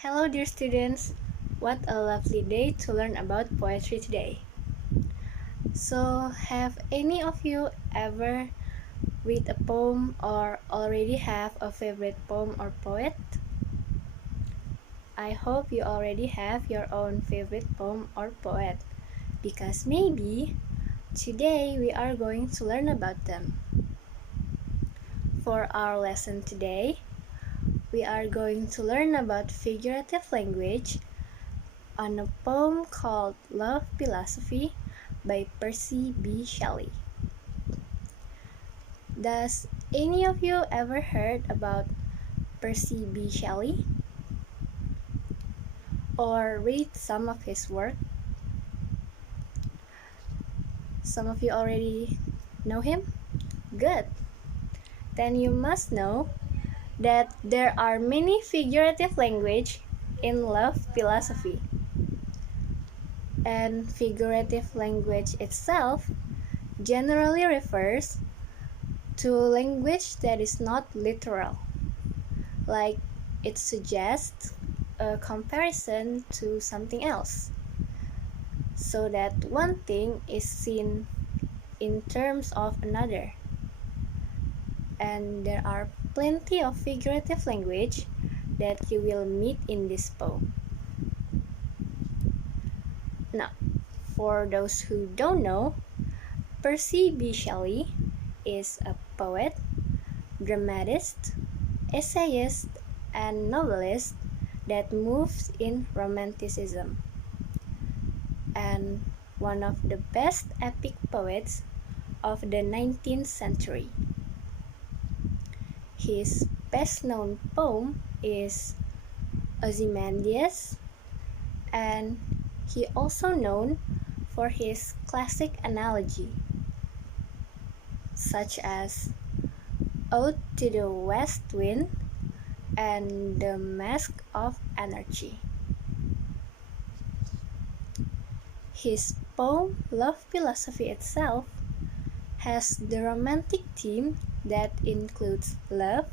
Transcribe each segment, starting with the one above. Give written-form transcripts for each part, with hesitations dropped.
Hello dear students, what a lovely day to learn about poetry today. So, have any of you ever read a poem or already have a favorite poem or poet? I hope you already have your own favorite poem or poet, because maybe today we are going to learn about them. For our lesson today, we are going to learn about figurative language on a poem called Love Philosophy by Percy Bysshe Shelley. Does any of you ever heard about Percy Bysshe Shelley? Or read some of his work? Some of you already know him? Good! Then you must know that there are many figurative language in love philosophy. And figurative language itself generally refers to language that is not literal, like it suggests a comparison to something else, so that one thing is seen in terms of another. And there are plenty of figurative language that you will meet in this poem. Now, for those who don't know, Percy Bysshe Shelley is a poet, dramatist, essayist, and novelist that moves in Romanticism, and one of the best epic poets of the 19th century. His best-known poem is Ozymandias, and he also known for his classic analogy, such as Ode to the West Wind and The Mask of Anarchy. His poem Love Philosophy itself has the romantic theme that includes love,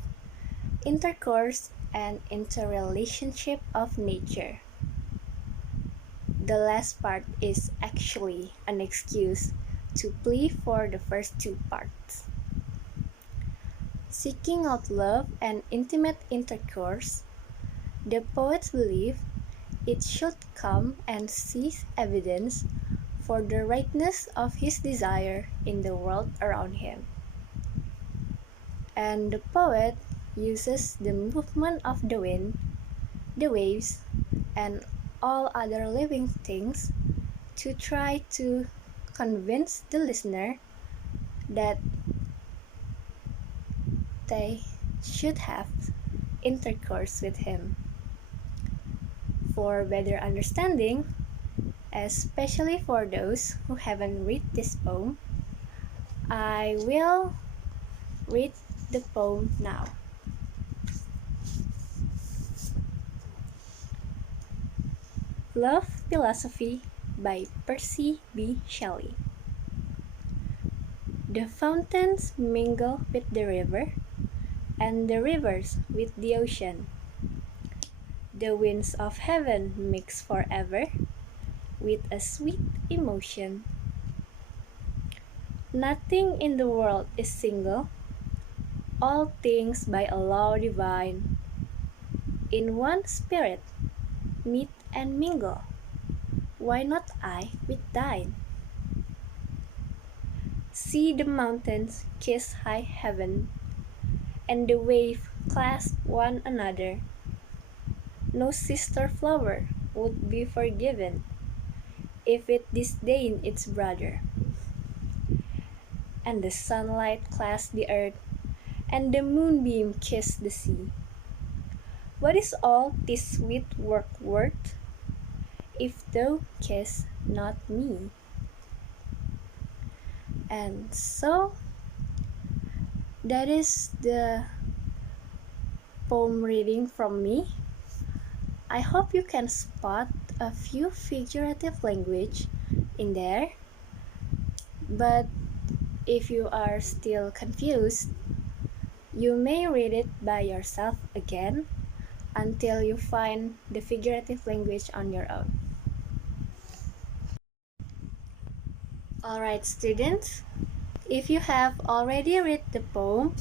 intercourse, and interrelationship of nature. The last part is actually an excuse to plea for the first two parts. Seeking out love and intimate intercourse, the poets believe it should come and seize evidence for the rightness of his desire in the world around him. And the poet uses the movement of the wind, the waves, and all other living things to try to convince the listener that they should have intercourse with him. For better understanding, especially for those who haven't read this poem, I will read the poem now. Love Philosophy by Percy Bysshe Shelley. The fountains mingle with the river, and the rivers with the ocean. The winds of heaven mix forever with a sweet emotion. Nothing in the world is single, all things by a law divine. In one spirit, meet and mingle, why not I with thine? See the mountains kiss high heaven, and the wave clasp one another. No sister flower would be forgiven if it disdained its brother. And the sunlight clasp the earth, and the moonbeam kiss the sea. What is all this sweet work worth, if thou kiss not me? And so, that is the poem reading from me. I hope you can spot a few figurative language in there, but if you are still confused, you may read it by yourself again until you find the figurative language on your own. Alright students, if you have already read the poem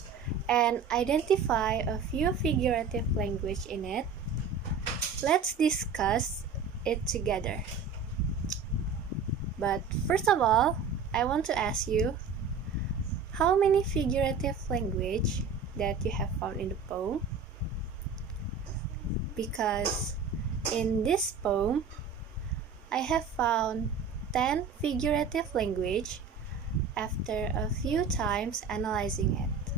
and identify a few figurative language in it, let's discuss it together. But first of all, I want to ask you, how many figurative language that you have found in the poem? Because in this poem, I have found 10 figurative language after a few times analyzing it.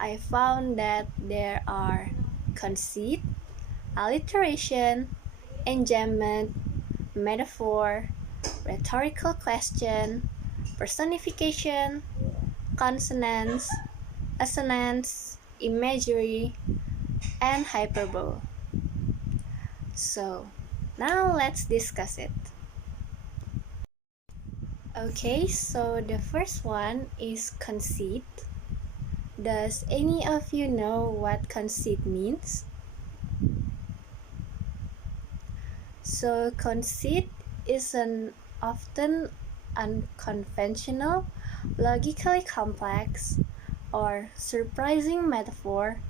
I found that there are conceit, alliteration, enjambment, metaphor, rhetorical question, personification, consonance, assonance, imagery, and hyperbole. So, now let's discuss it. Okay, so the first one is conceit. Does any of you know what conceit means? So conceit is an often unconventional, logically complex, or surprising metaphor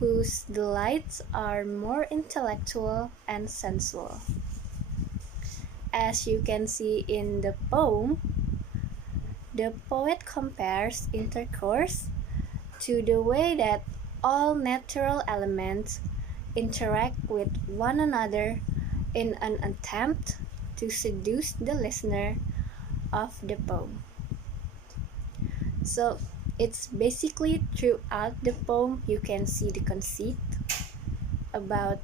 whose delights are more intellectual and sensual. As you can see in the poem, the poet compares intercourse to the way that all natural elements interact with one another in an attempt to seduce the listener of the poem. So it's basically throughout the poem you can see the conceit about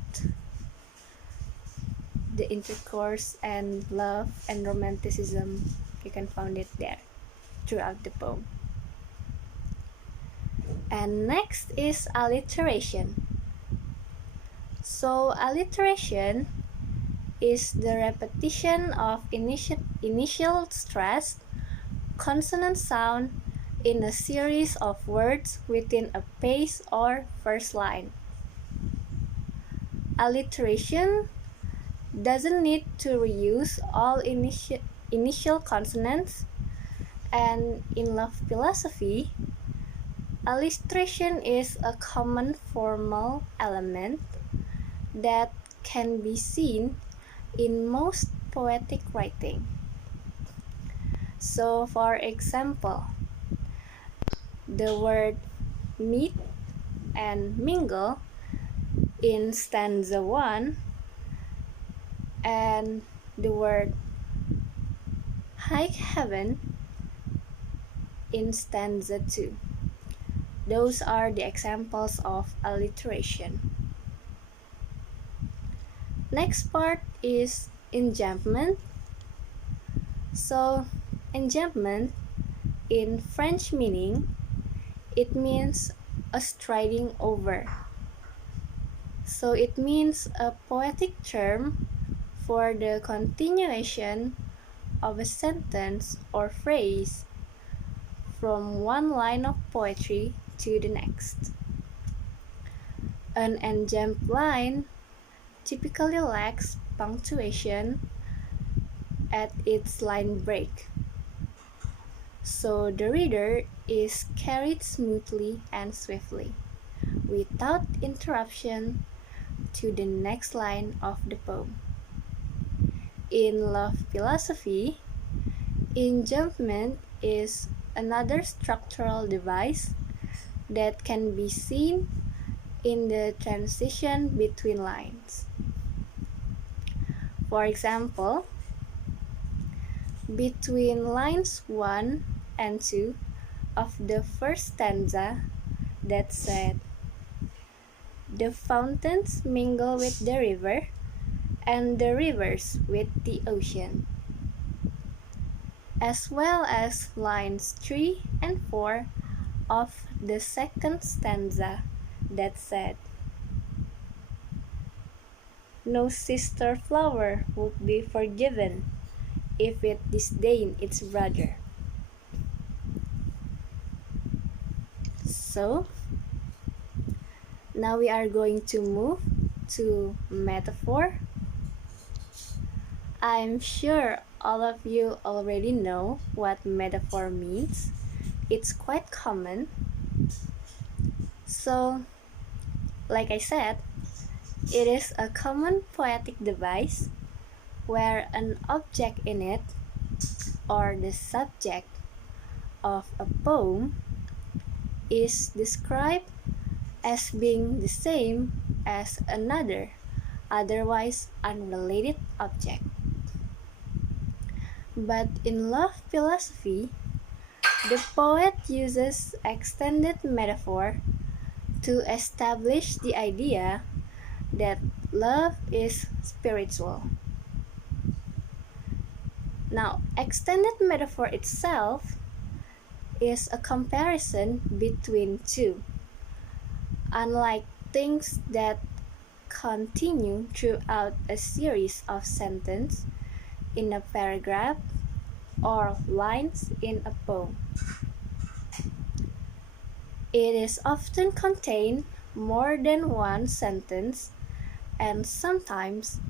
the intercourse and love and romanticism. You can find it there throughout the poem. And next is alliteration. So alliteration is the repetition of initial stressed consonant sound in a series of words within a phrase or first line. Alliteration doesn't need to reuse all initial consonants, and in love philosophy, alliteration is a common formal element that can be seen in most poetic writing. So, for example, the word meet and mingle in stanza 1 and the word high heaven in stanza 2. Those are the examples of alliteration. Next part is enjambment. So, enjambment in French meaning, it means a striding over. So it means a poetic term for the continuation of a sentence or phrase from one line of poetry to the next. An enjambed line typically lacks punctuation at its line break, so the reader is carried smoothly and swiftly, without interruption, to the next line of the poem. In love philosophy, enjambment is another structural device that can be seen in the transition between lines. For example, between lines 1 and 2 of the first stanza that said, "The fountains mingle with the river, and the rivers with the ocean," as well as lines 3 and 4 of the second stanza that said, "No sister flower would be forgiven if it disdain its brother." So, Now we are going to move to metaphor. I'm sure all of you already know what metaphor means. It's quite common. So, like I said, it is a common poetic device where an object in it, or the subject of a poem, is described as being the same as another, otherwise unrelated object. But in love philosophy, the poet uses extended metaphor to establish the idea that love is spiritual. Now, extended metaphor itself is a comparison between two. Unlike things that continue throughout a series of sentences in a paragraph or lines in a poem, it is often contained more than one sentence and sometimes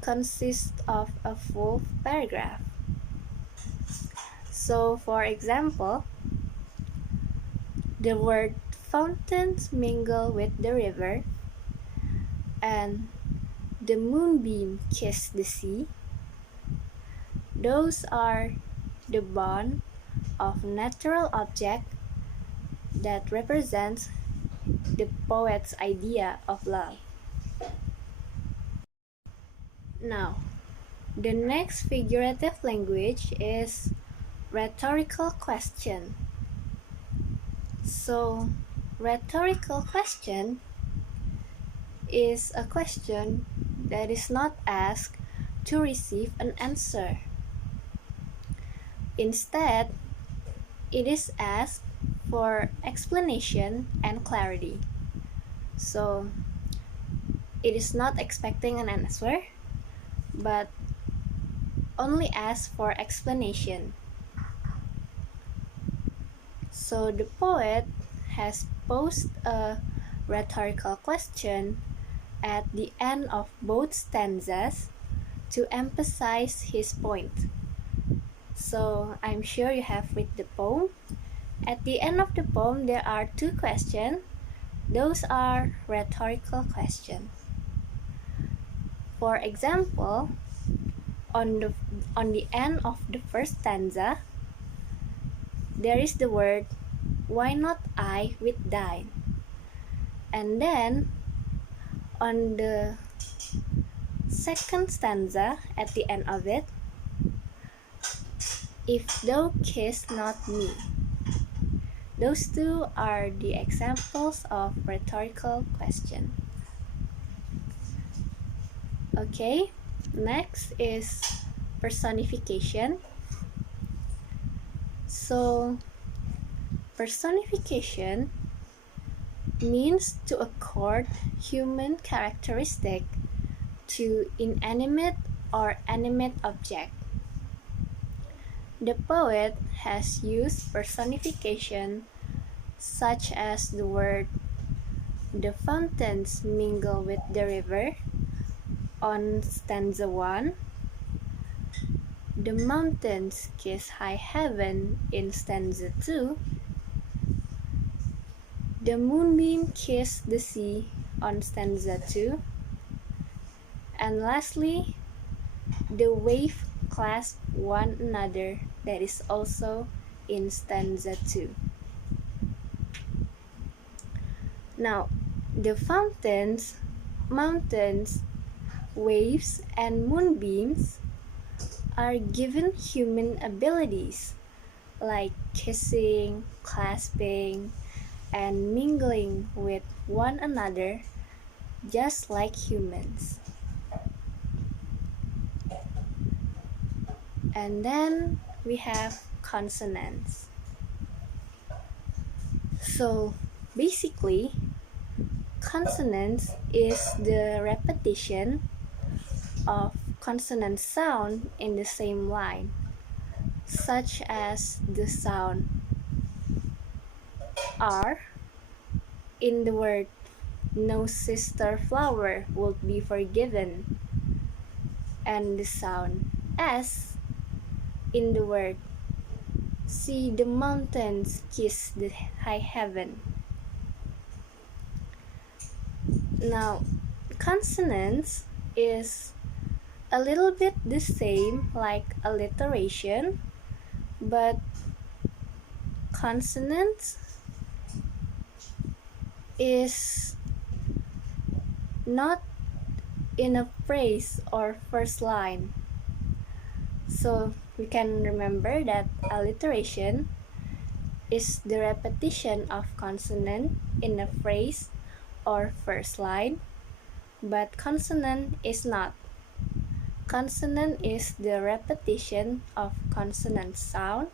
consists of a full paragraph. So, for example, the word fountains mingle with the river, and the moonbeam kiss the sea. Those are the bond of natural object that represents the poet's idea of love. Now, the next figurative language is rhetorical question. So, rhetorical question is a question that is not asked to receive an answer. Instead, it is asked for explanation and clarity. So, it is not expecting an answer, but only asks for explanation. So the poet has posed a rhetorical question at the end of both stanzas to emphasize his point. So I'm sure you have read the poem. At the end of the poem, there are two questions. Those are rhetorical questions. For example, on the end of the first stanza, there is the word, "Why not I with thine?" And then, on the second stanza, at the end of it, "If thou kiss not me." Those two are the examples of rhetorical question. Okay, next is personification. So, personification means to accord human characteristic to inanimate or animate object. The poet has used personification such as the word, "The fountains mingle with the river" on stanza 1, "The mountains kiss high heaven" in stanza 2, "The moonbeam kiss the sea" on stanza 2, and lastly, "The wave clasp one another" that is also in stanza 2. Now, the fountains, mountains, waves, and moonbeams are given human abilities like kissing, clasping, and mingling with one another, just like humans. And then we have consonants. So basically, consonants is the repetition of consonant sound in the same line, such as the sound R in the word no sister flower would be forgiven, and the sound S in the word see the mountains kiss the high heaven. Now, consonants is a little bit the same like alliteration, but consonants is not in a phrase or first line. So we can remember that alliteration is the repetition of consonant in a phrase or first line, but consonant is not. Consonant is the repetition of consonant sound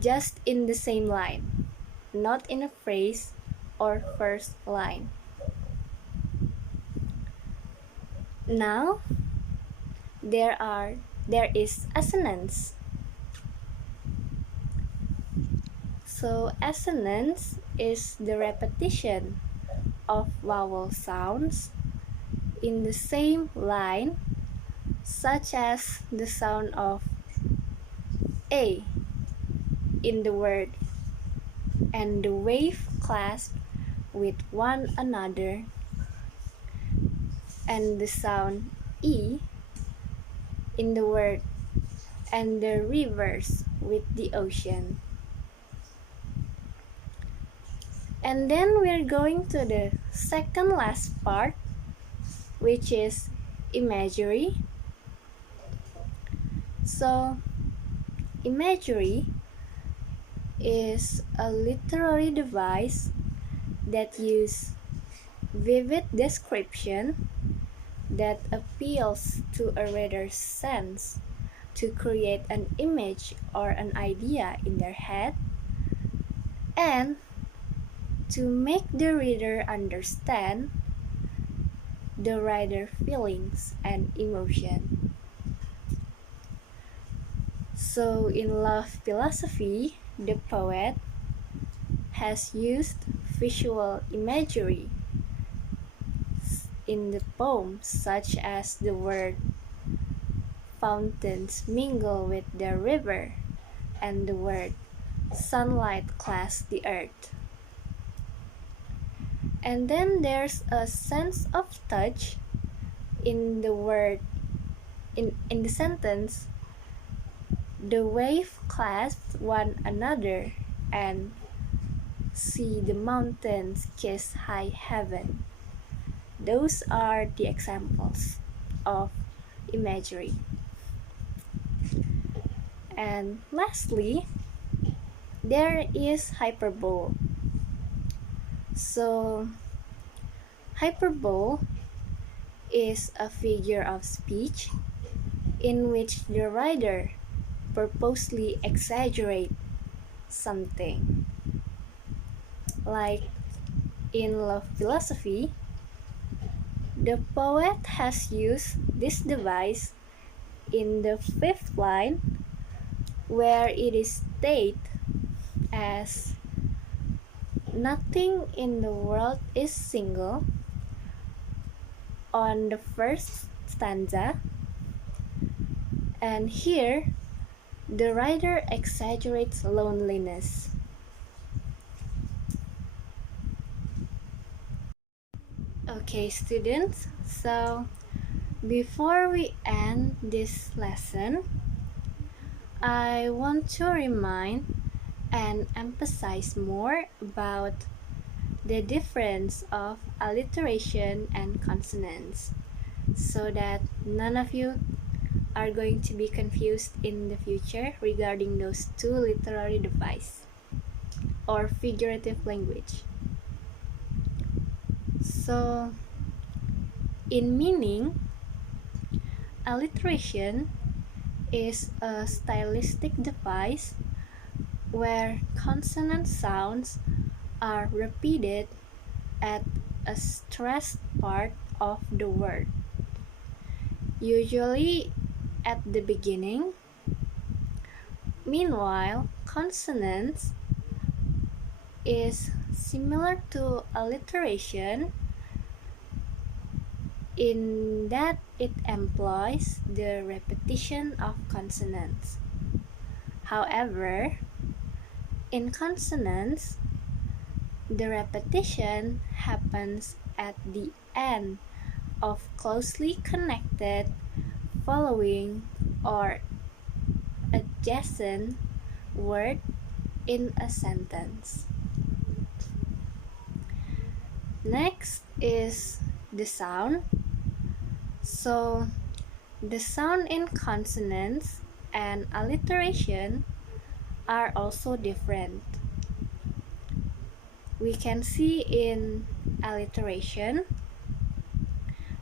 just in the same line, not in a phrase or first line. Now, there is assonance. So assonance is the repetition of vowel sounds in the same line, such as the sound of A in the word and the wave clasp with one another, and the sound E in the word and the rivers with the ocean. And then we're going to the second last part, which is imagery. So imagery is a literary device that uses vivid description that appeals to a reader's sense to create an image or an idea in their head and to make the reader understand the writer's feelings and emotion. So in love philosophy, the poet has used visual imagery in the poem, such as the word fountains mingle with the river and the word sunlight clasps the earth. And then there's a sense of touch in the word, in the sentence, the wave clasp one another and see the mountains kiss high heaven. Those are the examples of imagery. And lastly, there is hyperbole. So, hyperbole is a figure of speech in which the writer purposely exaggerates something. Like in love philosophy, the poet has used this device in the fifth line, where it is stated as nothing in the world is single on the first stanza, and here the writer exaggerates loneliness. Okay, students, so before we end this lesson, I want to remind and emphasize more about the difference of alliteration and consonants, so that none of you are going to be confused in the future regarding those two literary devices or figurative language. So, in meaning, alliteration is a stylistic device where consonant sounds are repeated at a stressed part of the word, usually at the beginning. Meanwhile, consonants is similar to alliteration in that it employs the repetition of consonants. However, in consonants, the repetition happens at the end of closely connected, following, or adjacent word in a sentence. Next is the sound. So, the sound in consonants and alliteration are also different. We can see in alliteration,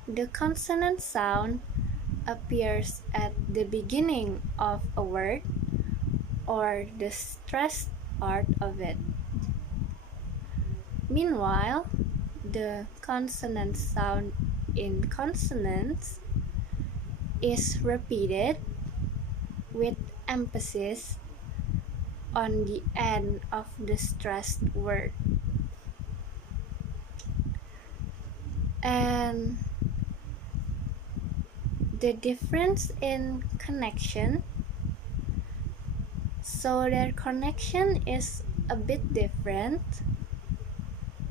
the consonant sound appears at the beginning of a word or the stressed part of it. Meanwhile, the consonant sound in consonants is repeated with emphasis on the end of the stressed word. And the difference in connection, so their connection is a bit different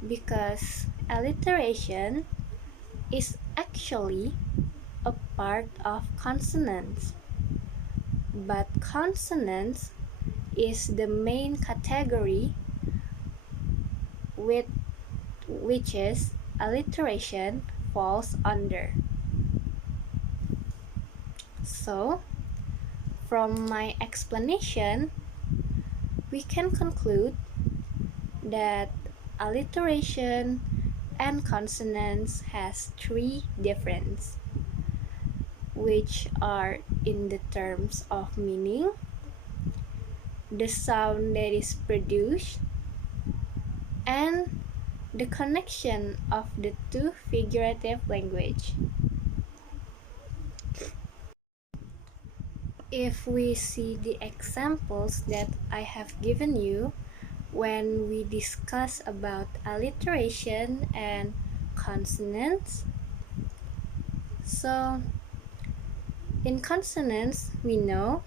because alliteration is actually a part of consonants, but consonants is the main category with which is alliteration falls under. So, from my explanation, we can conclude that alliteration and consonants has three differences, which are in the terms of meaning, the sound that is produced, and the connection of the two figurative language. If we see the examples that I have given you when we discuss about alliteration and consonants, so in consonants we know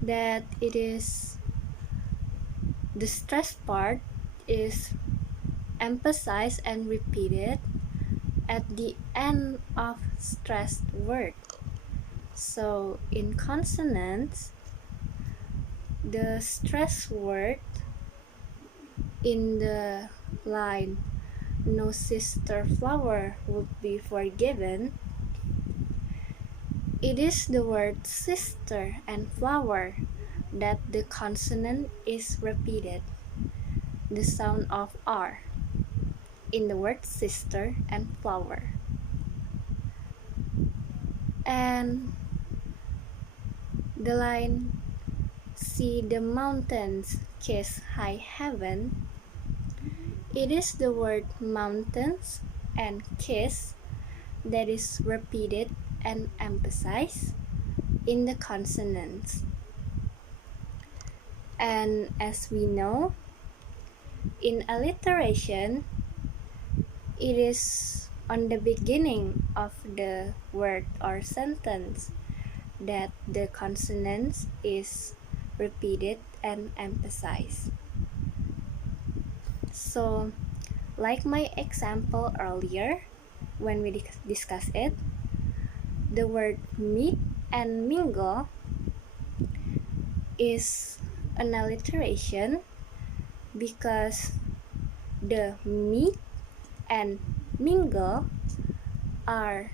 that it is the stressed part is emphasized and repeated at the end of stressed word. So in consonants, the stressed word in the line "no sister flower would be forgiven," it is the word sister and flower that the consonant is repeated, the sound of R in the word sister and flower. And the line "see the mountains kiss high heaven," it is the word mountains and kiss that is repeated and emphasized in the consonants. And as we know, in alliteration, it is on the beginning of the word or sentence that the consonants is repeated and emphasized. So, like my example earlier, when we discussed it, the word meet and mingle is an alliteration because the meet and mingle are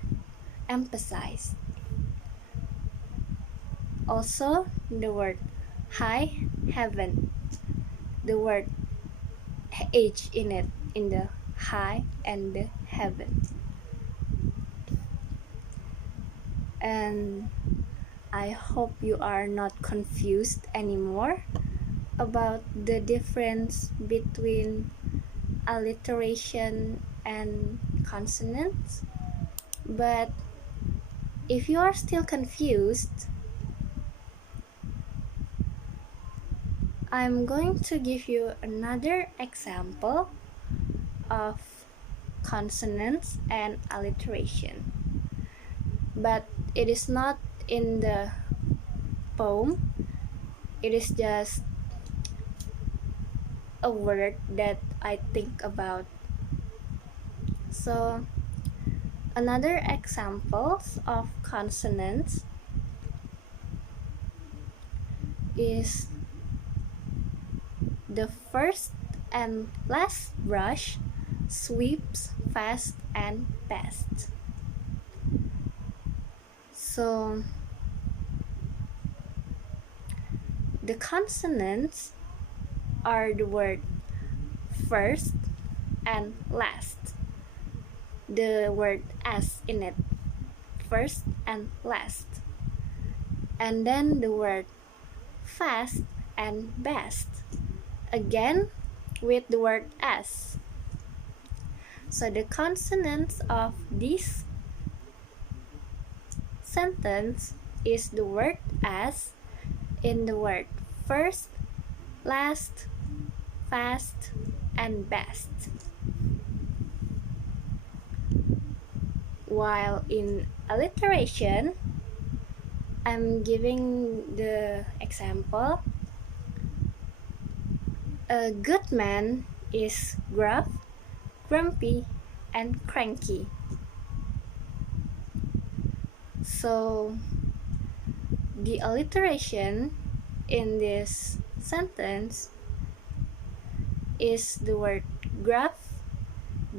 emphasized. Also, the word high heaven, the word H in it, in the high and the heaven. And I hope you are not confused anymore about the difference between alliteration and consonants. But if you are still confused, I'm going to give you another example of consonants and alliteration, but it is not in the poem. It is just a word that I think about. So another examples of consonants is the first and last brush sweeps fast and past. So the consonants are the word first and last. The word s in it, first and last. And then the word fast and best, again with the word s. So the consonants of this sentence is the word s in the word first, last, fast, and best. While in alliteration, I'm giving the example. A good man is gruff, grumpy, and cranky. So the alliteration in this sentence is the word gruff,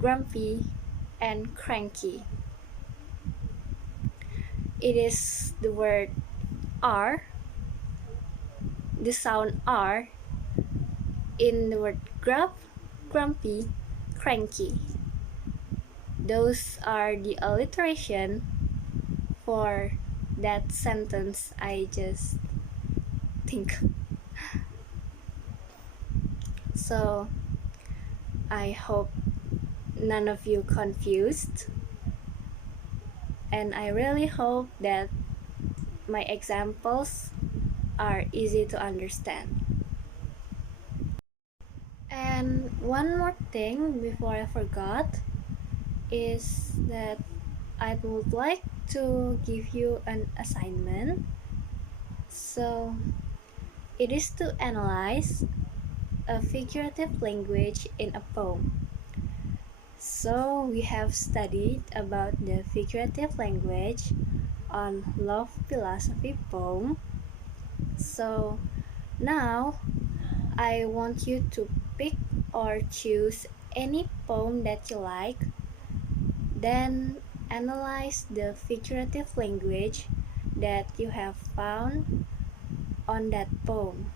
grumpy, and cranky. It is the word R, the sound R in the word gruff, grumpy, cranky. Those are the alliteration for that sentence I just think. So I hope none of you confused, and I really hope that my examples are easy to understand. And one more thing before I forgot is that I would like to give you an assignment. So it is to analyze a figurative language in a poem. So we have studied about the figurative language on love philosophy poem. So now I want you to pick or choose any poem that you like, then analyze the figurative language that you have found on that poem.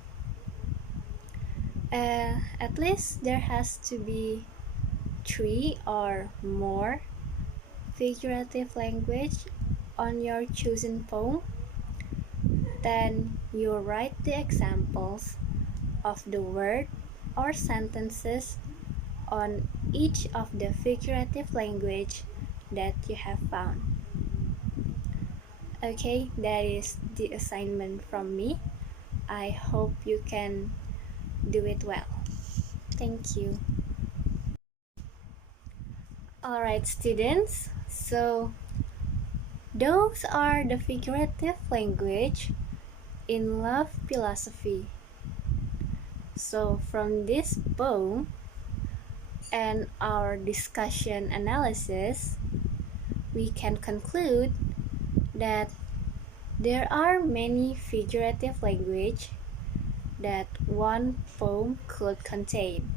At least there has to be 3 or more figurative language on your chosen poem. Then you write the examples of the word or sentences on each of the figurative language that you have found. Okay, that is the assignment from me. I hope you can do it well. Thank you. Alright, students, so those are the figurative language in love philosophy. So from this poem and our discussion analysis, we can conclude that there are many figurative language that one poem could contain,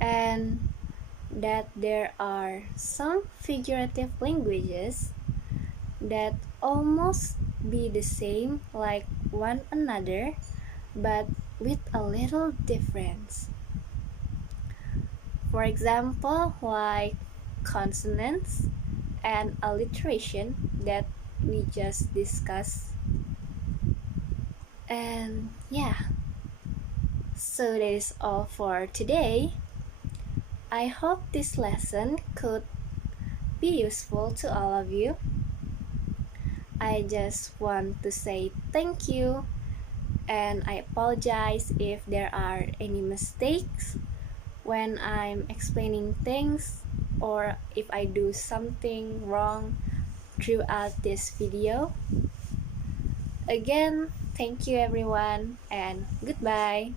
and that there are some figurative languages that almost be the same like one another, but with a little difference. For example, like consonants and alliteration that we just discussed. And yeah, so that is all for today. I hope this lesson could be useful to all of you. I just want to say thank you and I apologize if there are any mistakes when I'm explaining things or if I do something wrong throughout this video. Again, thank you everyone and goodbye.